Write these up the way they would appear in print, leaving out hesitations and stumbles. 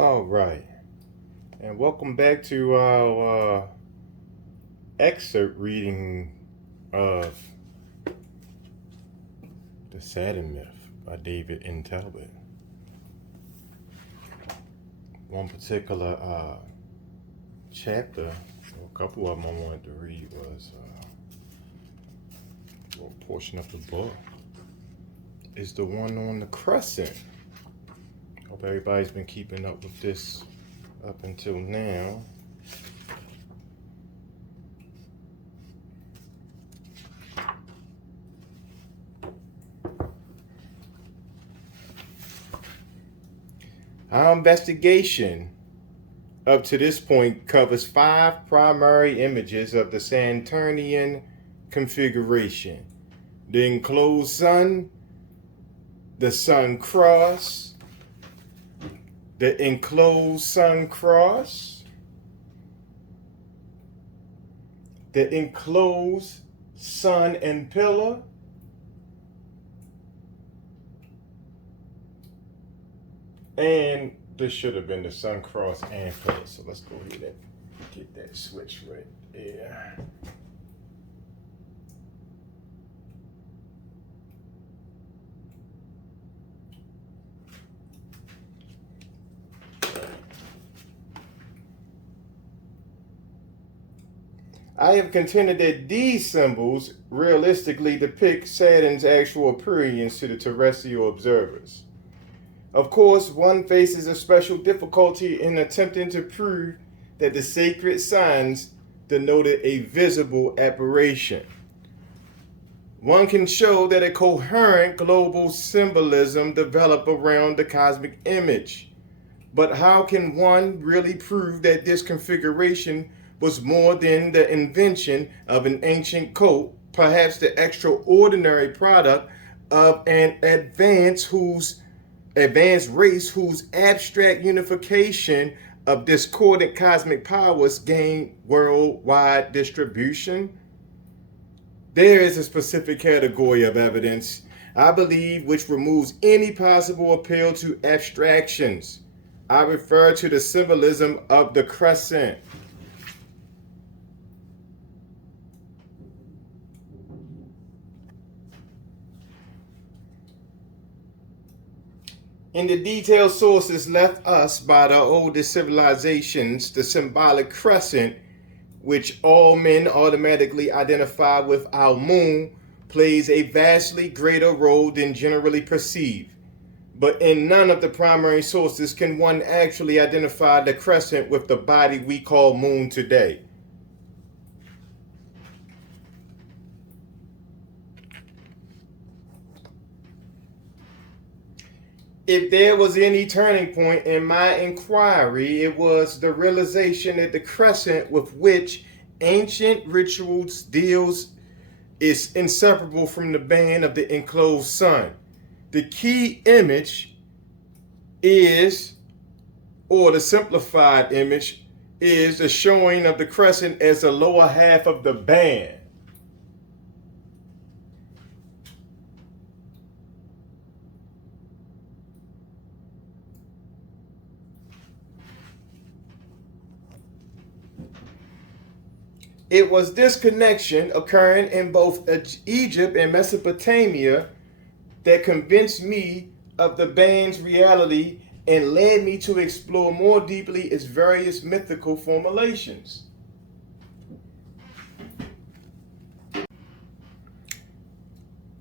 All right, and welcome back to our excerpt reading of The Saturn Myth by David N. Talbot. One particular chapter, or a couple of them I wanted to read, was a portion of the book is the one on the Crescent. Hope everybody's been keeping up with this up until now. Our investigation up to this point covers 5 primary images of the Saturnian configuration: the enclosed sun, the sun cross, the enclosed sun cross, the enclosed sun and pillar, and this should have been the sun cross and pillar. So let's go ahead and get that switch right there. I have contended that these symbols realistically depict Saturn's actual appearance to the terrestrial observers. Of course, one faces a special difficulty in attempting to prove that the sacred signs denoted a visible apparition. One can show that a coherent global symbolism developed around the cosmic image. But how can one really prove that this configuration was more than the invention of an ancient cult, perhaps the extraordinary product of an advanced race whose abstract unification of discordant cosmic powers gained worldwide distribution? There is a specific category of evidence, I believe, which removes any possible appeal to abstractions. I refer to the symbolism of the Crescent. In the detailed sources left us by the oldest civilizations, the symbolic crescent, which all men automatically identify with our moon, plays a vastly greater role than generally perceived. But in none of the primary sources can one actually identify the crescent with the body we call moon today. If there was any turning point in my inquiry, it was the realization that the crescent with which ancient rituals deals is inseparable from the band of the enclosed sun. The key image is, or the simplified image, is the showing of the crescent as the lower half of the band. It was this connection occurring in both Egypt and Mesopotamia that convinced me of the band's reality and led me to explore more deeply its various mythical formulations.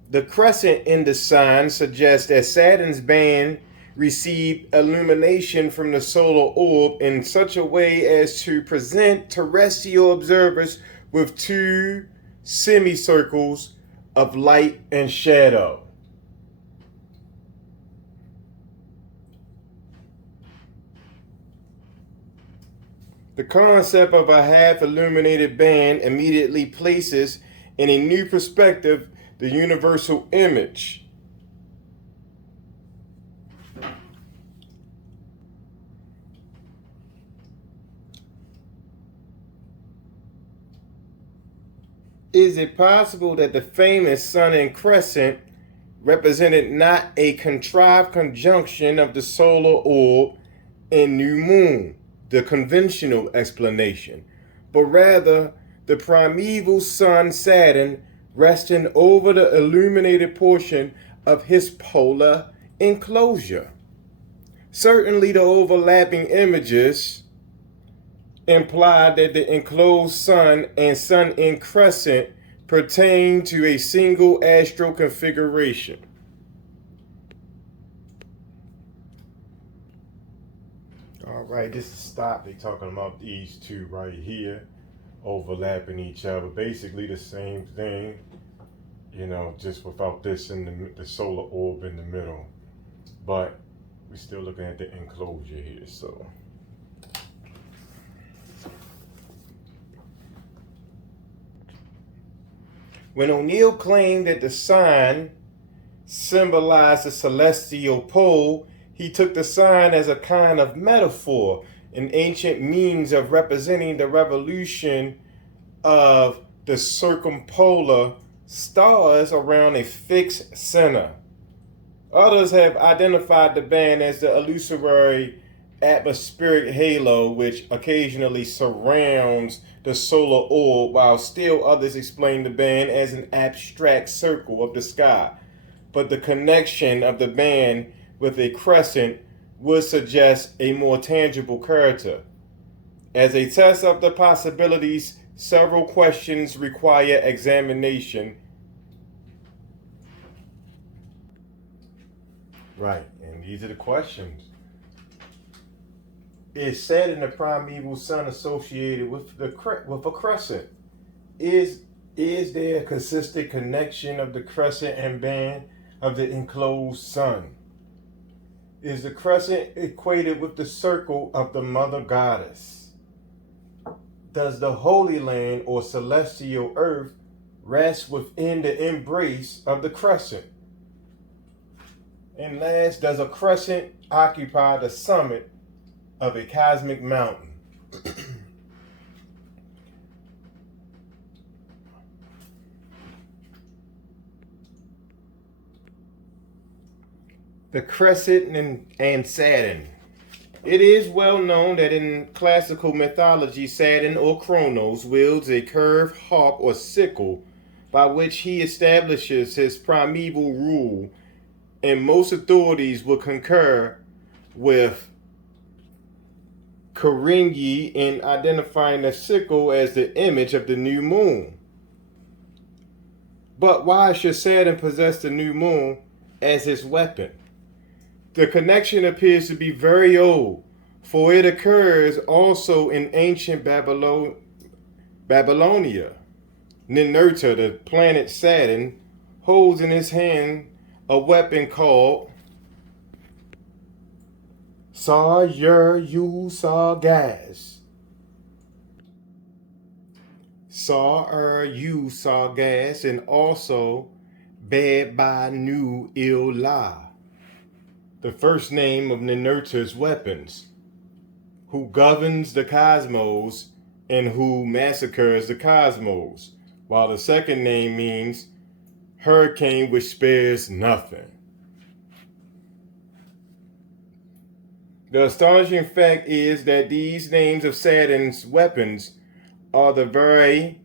The crescent in the sign suggests that Saturn's band received illumination from the solar orb in such a way as to present terrestrial observers with 2 semicircles of light and shadow. The concept of a half-illuminated band immediately places in a new perspective the universal image. Is it possible that the famous sun and crescent represented not a contrived conjunction of the solar orb, and new moon, the conventional explanation, but rather the primeval sun Saturn resting over the illuminated portion of his polar enclosure. Certainly the overlapping images imply that the enclosed sun and sun in crescent pertain to a single astral configuration. All right, this is stop. They're talking about these two right here overlapping each other. Basically the same thing, you know, just without this in the solar orb in the middle. But we're still looking at the enclosure here, so. When O'Neill claimed that the sign symbolized the celestial pole, he took the sign as a kind of metaphor, an ancient means of representing the revolution of the circumpolar stars around a fixed center. Others have identified the band as the illusory atmospheric halo which occasionally surrounds the solar orb, while still others explain the band as an abstract circle of the sky. But the connection of the band with a crescent would suggest a more tangible character. As a test of the possibilities, several questions require examination. Right, and these are the questions. Is Saturn the primeval sun associated with a crescent? Is there a consistent connection of the crescent and band of the enclosed sun? Is the crescent equated with the circle of the mother goddess? Does the Holy Land or celestial earth rest within the embrace of the crescent? And last, does a crescent occupy the summit of a cosmic mountain? The crescent and Saturn. It is well known that in classical mythology, Saturn or Kronos wields a curved harp or sickle by which he establishes his primeval rule, and most authorities will concur with Karingi in identifying the sickle as the image of the new moon. But why should Saturn possess the new moon as his weapon? The connection appears to be very old, for it occurs also in ancient Babylonia. Ninurta, the planet Saturn, holds in his hand a weapon called Sar-ur-yu-sar-gaz. Sar-ur-yu-sar-gaz, and also Bed-ba-nu-il-la, the first name of Ninurta's weapons, who governs the cosmos and who massacres the cosmos, while the second name means hurricane which spares nothing. The astonishing fact is that these names of Saturn's weapons are the very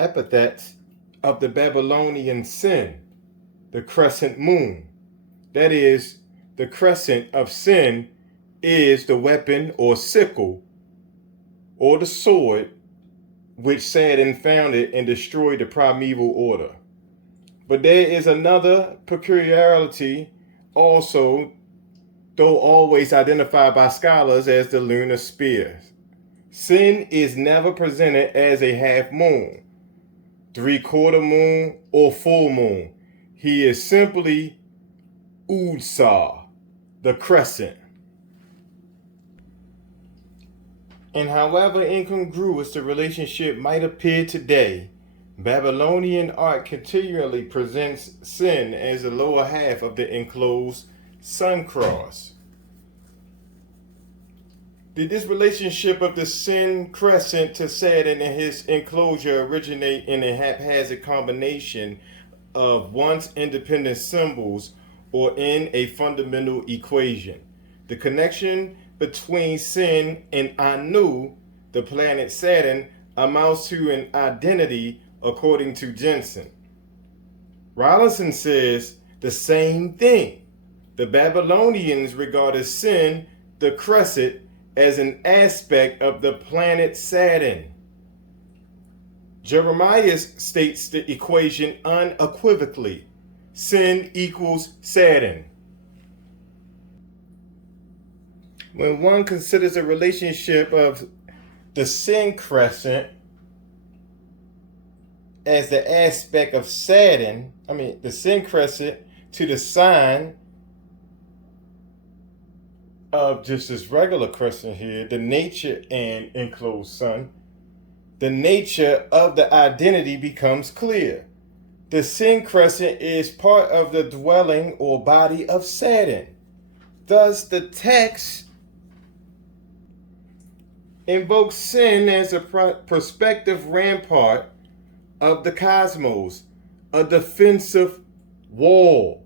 epithets of the Babylonian sin, the crescent moon. That is, the crescent of sin is the weapon or sickle or the sword which Saturn founded and destroyed the primeval order. But there is another peculiarity also, though always identified by scholars as the lunar spear. Sin is never presented as a half moon, 3/4 moon, or full moon. He is simply Udsar, the crescent. And however incongruous the relationship might appear today, Babylonian art continually presents sin as the lower half of the enclosed sun cross. Did this relationship of the sin crescent to Saturn and his enclosure originate in a haphazard combination of once independent symbols, or in a fundamental equation. The connection between Sin and Anu, the planet Saturn, amounts to an identity according to Jensen. Rollinson says the same thing. The Babylonians regarded Sin, the Crescent, as an aspect of the planet Saturn. Jeremiah states the equation unequivocally. Sin equals Saturn. When one considers the relationship of the Sin Crescent as the aspect of Saturn, the Sin Crescent to the sign of just this regular crescent here, the nature and enclosed sun, the nature of the identity becomes clear. The Sin Crescent is part of the dwelling or body of Saturn. Thus, the text invokes Sin as a prospective rampart of the cosmos, a defensive wall,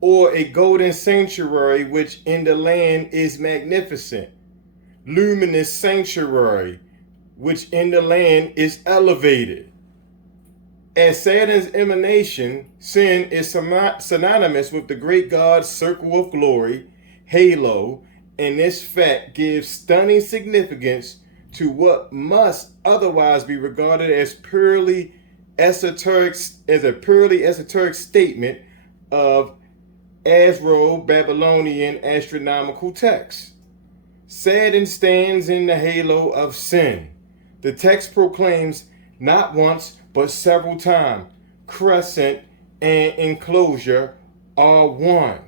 or a golden sanctuary which in the land is magnificent, luminous sanctuary which in the land is elevated. As Saturn's emanation, Sin is synonymous with the great God's circle of glory, halo, and this fact gives stunning significance to what must otherwise be regarded as a purely esoteric statement of Afro-Babylonian astronomical texts. Saturn stands in the halo of Sin. The text proclaims not once but several times, Crescent and Enclosure are one.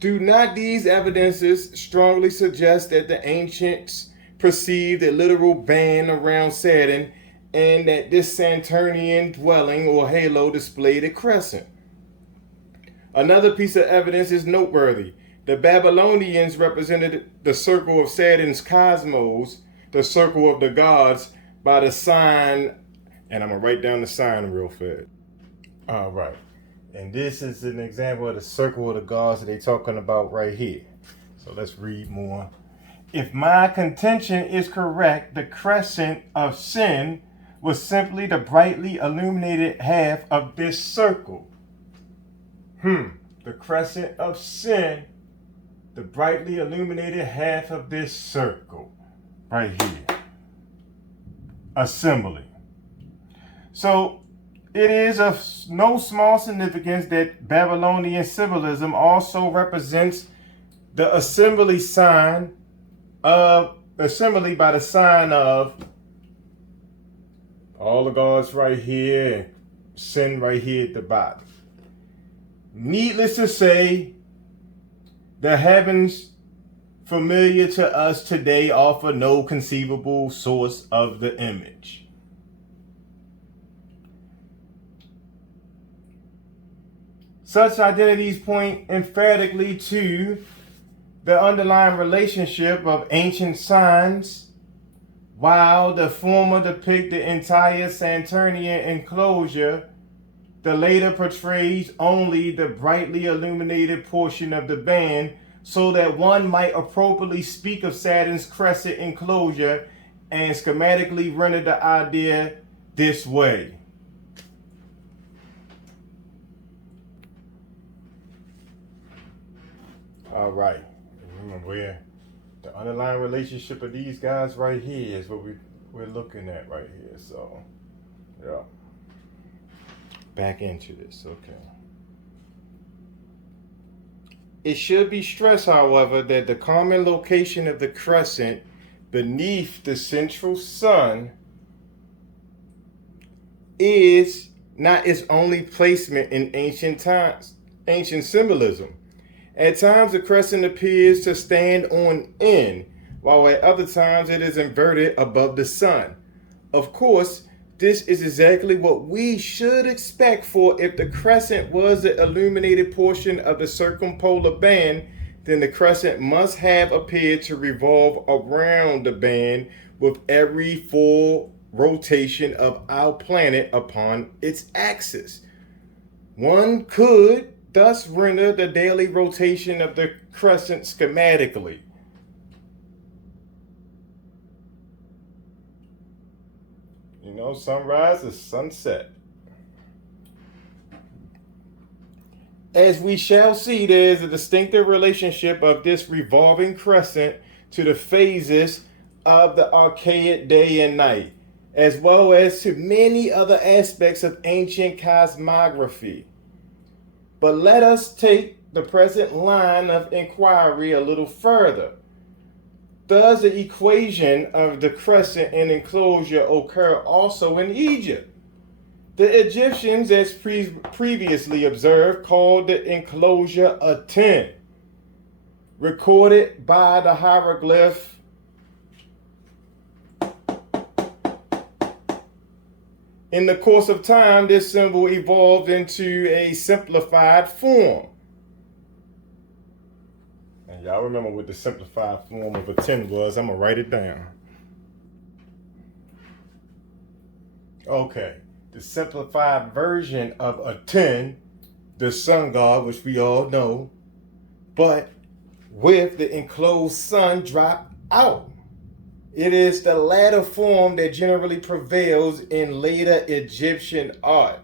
Do not these evidences strongly suggest that the ancients perceived a literal band around Saturn and that this Saturnian dwelling or halo displayed a crescent? Another piece of evidence is noteworthy. The Babylonians represented the circle of Saturn's cosmos, the circle of the gods, by the sign, and I'm going to write down the sign real fast. All right. And this is an example of the circle of the gods that they're talking about right here. So let's read more. If my contention is correct, the crescent of Sin was simply the brightly illuminated half of this circle. The crescent of Sin, the brightly illuminated half of this circle right here. Assembly. So it is of no small significance that Babylonian symbolism also represents the assembly by the sign of all the gods right here and Sin right here at the bottom. Needless to say, the heavens familiar to us today offer no conceivable source of the image. Such identities point emphatically to the underlying relationship of ancient signs, while the former depict the entire Saturnian enclosure. The later portrays only the brightly illuminated portion of the band, so that one might appropriately speak of Saturn's crescent enclosure and schematically render the idea this way. All right. Remember where the underlying relationship of these guys right here is what we're looking at right here. So, yeah. Back into this, okay. It should be stressed, however, that the common location of the crescent beneath the central sun is not its only placement in ancient symbolism. At times, the crescent appears to stand on end, while at other times it is inverted above the sun. Of course, this is exactly what we should expect, for if the crescent was the illuminated portion of the circumpolar band, then the crescent must have appeared to revolve around the band with every full rotation of our planet upon its axis. One could thus render the daily rotation of the crescent schematically. You know, sunrise is sunset. As we shall see, there is a distinctive relationship of this revolving crescent to the phases of the archaic day and night, as well as to many other aspects of ancient cosmography. But let us take the present line of inquiry a little further. Does the equation of the crescent and enclosure occur also in Egypt? The Egyptians, as previously observed, called the enclosure a 10, recorded by the hieroglyph In the course of time, this symbol evolved into a simplified form. And y'all remember what the simplified form of a 10 was. I'm going to write it down. Okay, the simplified version of a 10, the sun god, which we all know, but with the enclosed sun dropped out. It is the latter form that generally prevails in later Egyptian art.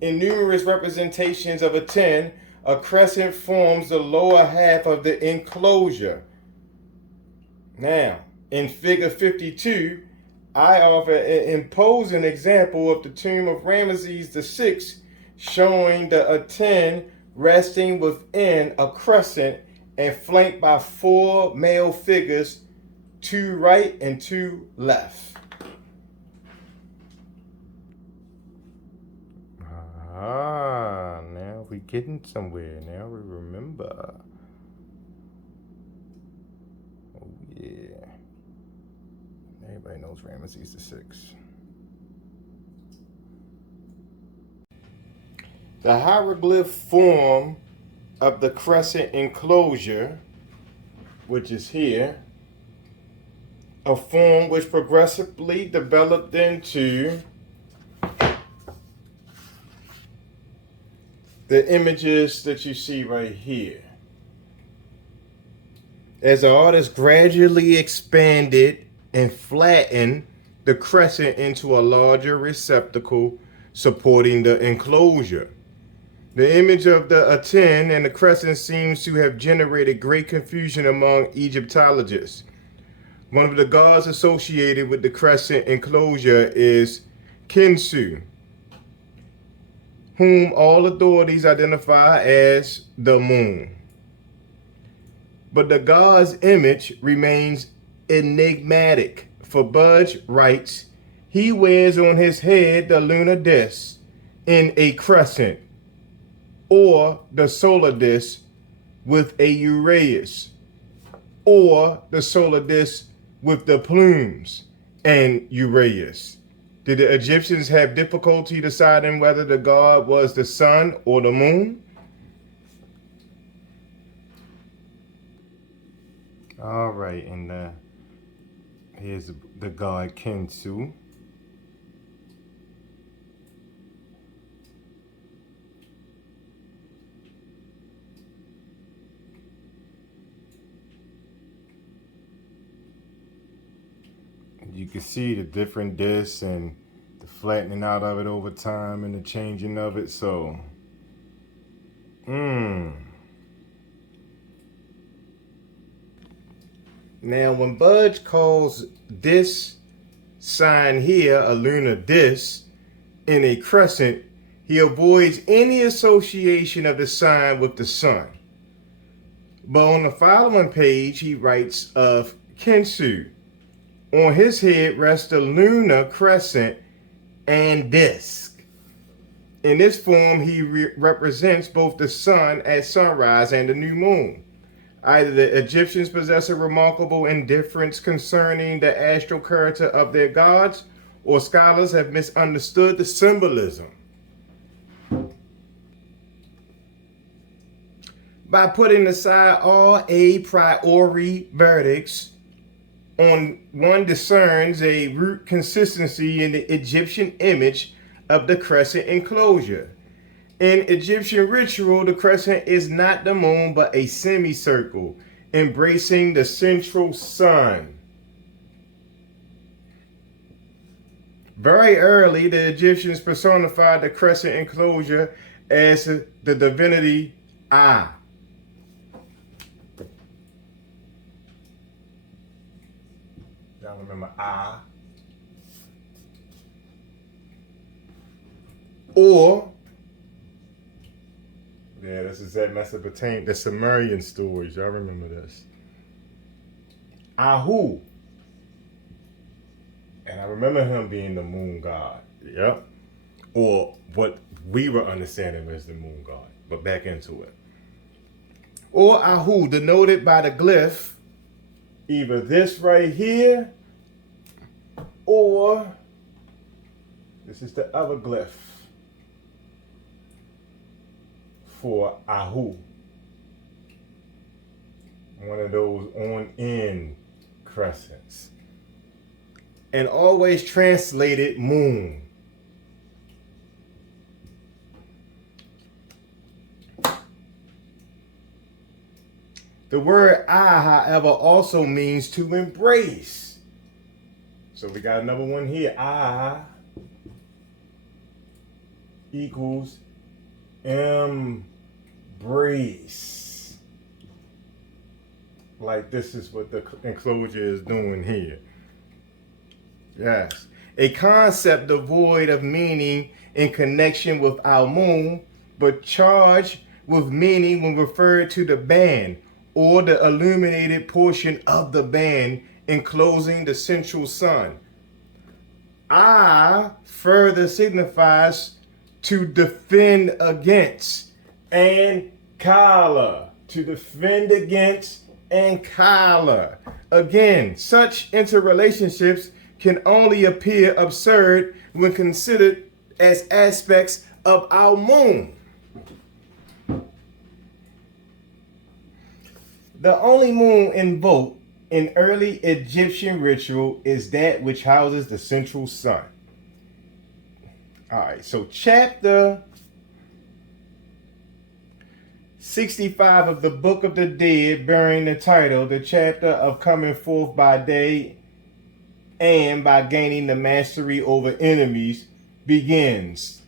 In numerous representations of a 10, a crescent forms the lower half of the enclosure. Now, in figure 52, I offer an imposing example of the tomb of Ramesses VI, showing a 10 resting within a crescent and flanked by 4 male figures, 2 right and 2 left. Now we're getting somewhere. Now we remember. Oh yeah. Everybody knows Ramesses VI. The hieroglyph form of the crescent enclosure, which is here, a form which progressively developed into the images that you see right here. As the artist gradually expanded and flattened the crescent into a larger receptacle supporting the enclosure. The image of the 10 and the crescent seems to have generated great confusion among Egyptologists. One of the gods associated with the crescent enclosure is Khonsu, whom all authorities identify as the moon. But the god's image remains enigmatic, for Budge writes, he wears on his head the lunar disk in a crescent, or the solar disk with a uraeus, or the solar disk with the plumes and uraeus. Did the Egyptians have difficulty deciding whether the god was the sun or the moon? All right, and here's the god Khonsu. You can see the different discs and the flattening out of it over time and the changing of it. So, Now, when Budge calls this sign here a lunar disk in a crescent, he avoids any association of the sign with the sun. But on the following page, he writes of Khonsu. On his head rests the lunar crescent and disk. In this form, he represents both the sun at sunrise and the new moon. Either the Egyptians possess a remarkable indifference concerning the astral character of their gods, or scholars have misunderstood the symbolism. By putting aside all a priori verdicts, one discerns a root consistency in the Egyptian image of the crescent enclosure. In Egyptian ritual, the crescent is not the moon, but a semicircle, embracing the central sun. Very early, the Egyptians personified the crescent enclosure as the divinity I. Y'all remember I? Or, yeah, this is that Mesopotamian, the Sumerian stories. Y'all remember this? Ahu. And I remember him being the moon god. Yep. Or what we were understanding as the moon god. But back into it. Or Ahu, denoted by the glyph, either this right here, or this is the other glyph for Ahu. One of those on-end crescents. And always translated moon. The word I, however, also means to embrace. So we got another one here. I equals embrace. Like this is what the enclosure is doing here. Yes. A concept devoid of meaning in connection with our moon, but charged with meaning when referred to the band or the illuminated portion of the band enclosing the central sun. I further signifies to defend against and kala. To defend against and kala. Again, such interrelationships can only appear absurd when considered as aspects of our moon. The only moon invoked in early Egyptian ritual is that which houses the central sun. All right, so chapter 65 of the Book of the Dead, bearing the title, the chapter of coming forth by day and by gaining the mastery over enemies, begins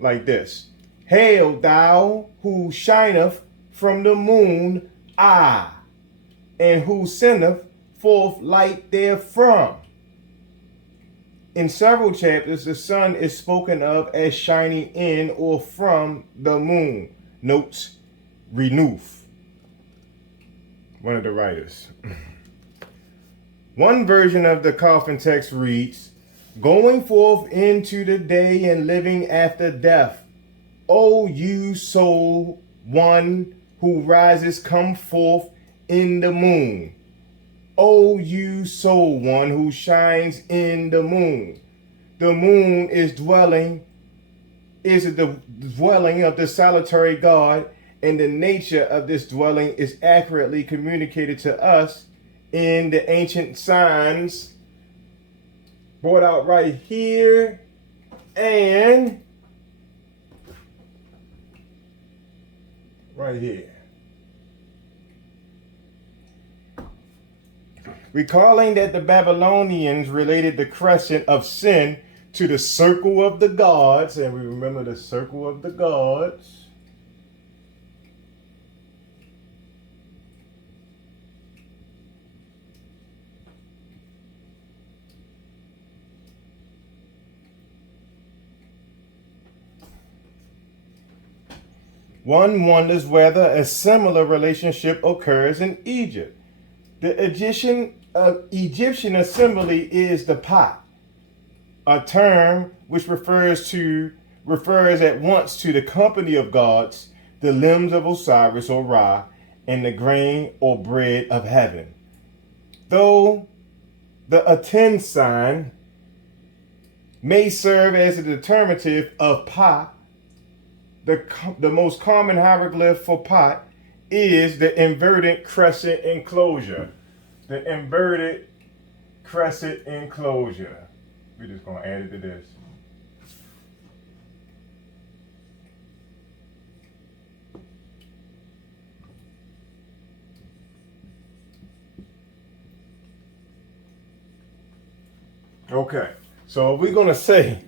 like this. Hail thou who shineth from the moon, I, and who sendeth forth light therefrom. In several chapters, the sun is spoken of as shining in or from the moon. Notes Renouf, one of the writers. One version of the coffin text reads, going forth into the day and living after death, O you soul one who rises, come forth in the moon. O you soul one who shines in the moon. The moon is the dwelling of the solitary God, and the nature of this dwelling is accurately communicated to us in the ancient signs brought out right here and right here. Recalling that the Babylonians related the crescent of sin to the circle of the gods, and we remember the circle of the gods. One wonders whether a similar relationship occurs in Egypt. The Egyptian assembly is the pot, a term which refers at once to the company of gods, the limbs of Osiris or Ra, and the grain or bread of heaven. Though the attend sign may serve as a determinative of pot, the most common hieroglyph for pot is the inverted crescent enclosure. The inverted crescent enclosure. We're just going to add it to this. Okay, so we're gonna say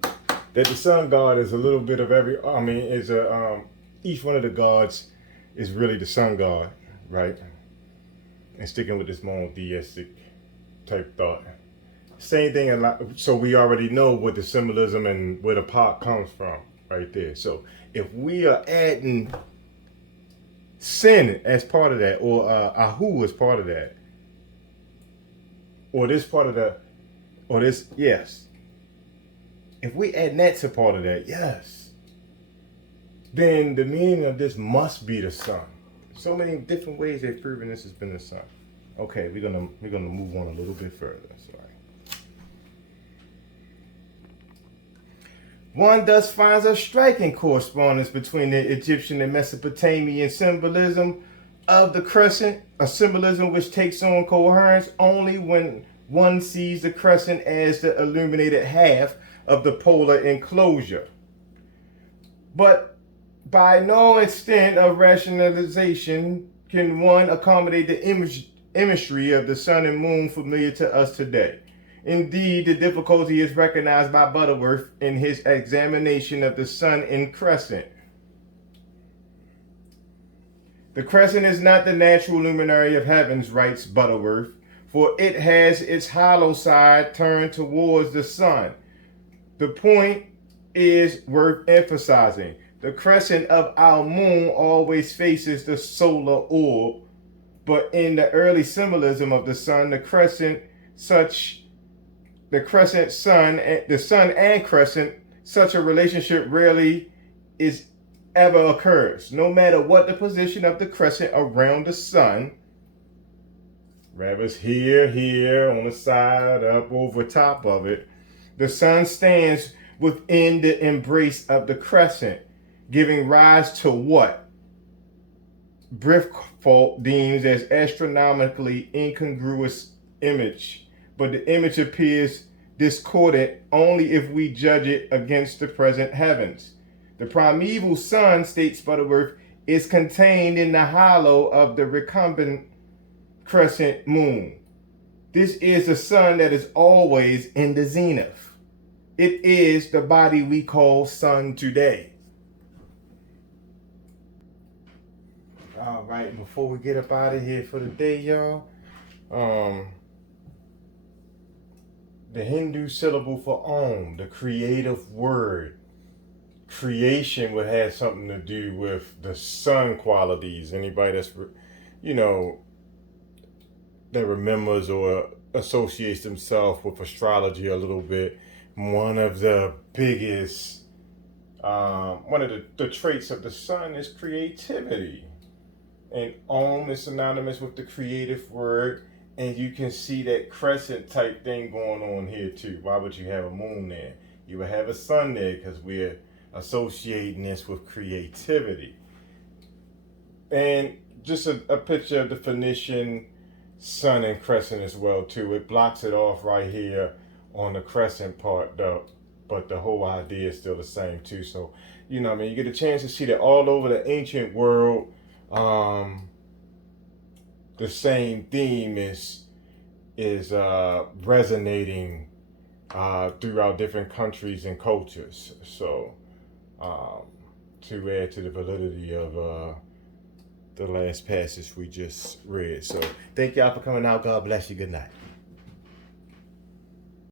that the sun god is a little bit of every. I mean, is a each one of the gods is really the sun god, right? And sticking with this monotheistic type thought. Same thing a lot. So we already know what the symbolism and where the pot comes from, right there. So if we are adding sin as part of that, or Ahu as part of that, or this part of the, or this, yes. If we add that to part of that, yes, then the meaning of this must be the sun. So many different ways they've proven this has been the sun. Okay, we're gonna move on a little bit further. Sorry. One thus finds a striking correspondence between the Egyptian and Mesopotamian symbolism of the crescent, a symbolism which takes on coherence only when one sees the crescent as the illuminated half of the polar enclosure. But by no extent of rationalization can one accommodate the imagery of the sun and moon familiar to us today. Indeed, the difficulty is recognized by Butterworth in his examination of the sun in crescent. The crescent is not the natural luminary of heavens, writes Butterworth, for it has its hollow side turned towards the sun. The point is worth emphasizing. The crescent of our moon always faces the solar orb, but in the early symbolism of the sun, the sun and crescent, such a relationship rarely is ever occurs. No matter what the position of the crescent around the sun, whether it's here, on the side, up over top of it, the sun stands within the embrace of the crescent, giving rise to what Brithfault deems as astronomically incongruous image. But the image appears discordant only if we judge it against the present heavens. The primeval sun, states Butterworth, is contained in the hollow of the recumbent crescent moon. This is the sun that is always in the zenith. It is the body we call sun today. All right, before we get up out of here for the day, y'all, the Hindu syllable for Om, the creative word, creation would have something to do with the sun qualities. Anybody that's, that remembers or associates themselves with astrology a little bit, one of the biggest, one of the traits of the sun is creativity. And Om is synonymous with the creative word. And you can see that crescent type thing going on here too. Why would you have a moon there? You would have a sun there because we're associating this with creativity. And just a picture of the Phoenician sun and crescent as well too. It blocks it off right here on the crescent part though, but the whole idea is still the same too. So, you get a chance to see that all over the ancient world, the same theme is resonating throughout different countries and cultures. So to add to the validity of the last passage we just read. So thank y'all for coming out. God bless you. Good night.